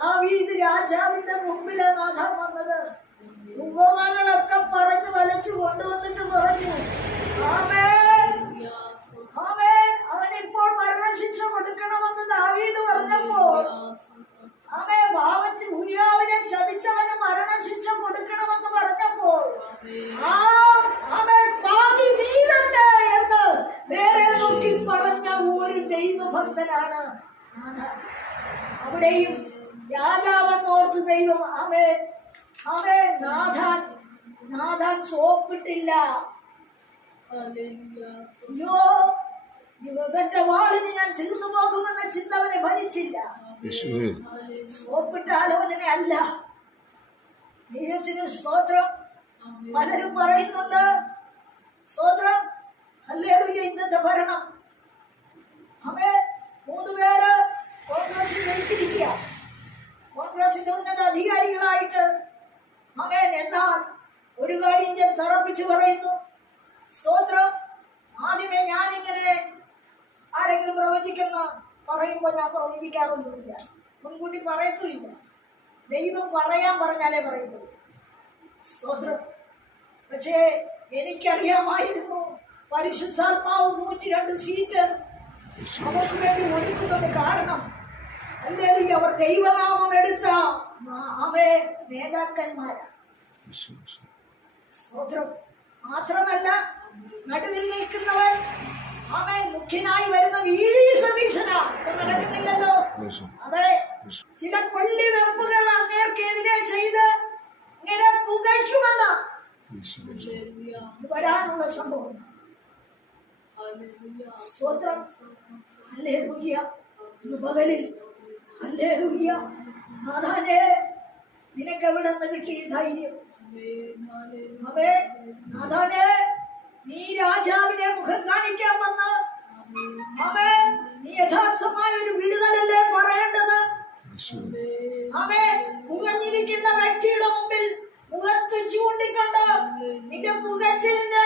ദാവീദ് രാജാവിന്റെ മുമ്പിലാണ് നാഥാൻ വന്നത്. ഉപമകളൊക്കെ പറഞ്ഞു വലച്ചു കൊണ്ടുവന്നിട്ട് പറഞ്ഞു, ആമേൻ, ആമേൻ, അവനിപ്പോൾ മരണശിക്ഷ കൊടുക്കണമെന്ന് ദാവീദ് പറഞ്ഞപ്പോൾ, ആമേൻ, ഭാവത്തിൽ ഉരിയാവിനെ ചതിച്ചവന് മരണശിക്ഷ കൊടുക്കണമെന്ന് പറഞ്ഞപ്പോൾ, ആമേൻ, പാപി നീ തന്നെ എന്ന് നേരെ നോക്കി പറഞ്ഞ ഒരു ദൈവഭക്തനാണ് നാഥാൻ. അവിടെയും രാജാവെന്നോർത്ത് ദൈവം അവൻ നാഥാൻ സോപ്പിട്ടില്ല. അയ്യോ, യുവകന്റെ വാളിന് ഞാൻ തീർന്നു പോകുമെന്ന ചിന്ത അവനെ ഭരിച്ചില്ല. സോപ്പിട്ട ആലോചന അല്ല. ദൈവത്തിന് സ്തോത്രം. പലരും പറയുന്നുണ്ട് സ്തോത്രം, ഹല്ലേലൂയ, ഇന്നത്തെ ഭരണം അവൻ 3 പേര് കോൺഗ്രസിൽ ജയിച്ചിരിക്കുക, കോൺഗ്രസിന്റെ ഉന്നത അധികാരികളായിട്ട്. അവൻ എന്നാൽ ഒരു കാര്യം ഞാൻ തറപ്പിച്ച് പറയുന്നു, സ്തോത്രം. ആദ്യമേ ഞാനിങ്ങനെ ആരെങ്കിലും പറയുമ്പോൾ ഞാൻ പ്രവചിക്കാറൊന്നുമില്ല, മുൻകൂട്ടി പറയത്തുമില്ല. ദൈവം പറയാൻ പറഞ്ഞാലേ പറയത്തുള്ളൂ, സ്തോത്രം. പക്ഷേ എനിക്കറിയാമായിരുന്നു പരിശുദ്ധാത്മാവ് 102 സീറ്റ് അവർക്ക് വേണ്ടി ഒരുക്കുന്നത്. കാരണം അല്ലെങ്കിൽ അവർ ദൈവനാമം എടുത്ത നേതാക്കന്മാരാണ്. മാത്രമല്ല നടുവിൽ നിൽക്കുന്നവൻ മുഖ്യനായി വരുന്ന വീടി സതീശനാ. നടക്കുന്നില്ലല്ലോ. അതെ, ചില പള്ളി വെപ്പുകൾ അങ്ങേർക്കെതിരെ ചെയ്ത് ഇങ്ങനെ പുകയ്ക്കുമെന്ന് വരാനുള്ള സംഭവം. സ്തോത്രം. ഹല്ലേലൂയ. പകലിൽ ഹല്ലേലൂയ. നാഥാനേ, നിനക്ക് എവിടെ നിന്ന് കിട്ടിയ ധൈര്യം? നാഥാനേ, നീ രാജാവിനെ മുഖം കാണിക്കാൻ വന്ന് നീ യഥാർത്ഥമായ ഒരു വിടുതലല്ലേ പറയേണ്ടത്? പുകഞ്ഞിരിക്കുന്ന വ്യക്തിയുടെ മുമ്പിൽ മുഖത്ത് ചൂണ്ടിക്കൊണ്ട് നിന്റെ പുകച്ചിലിന്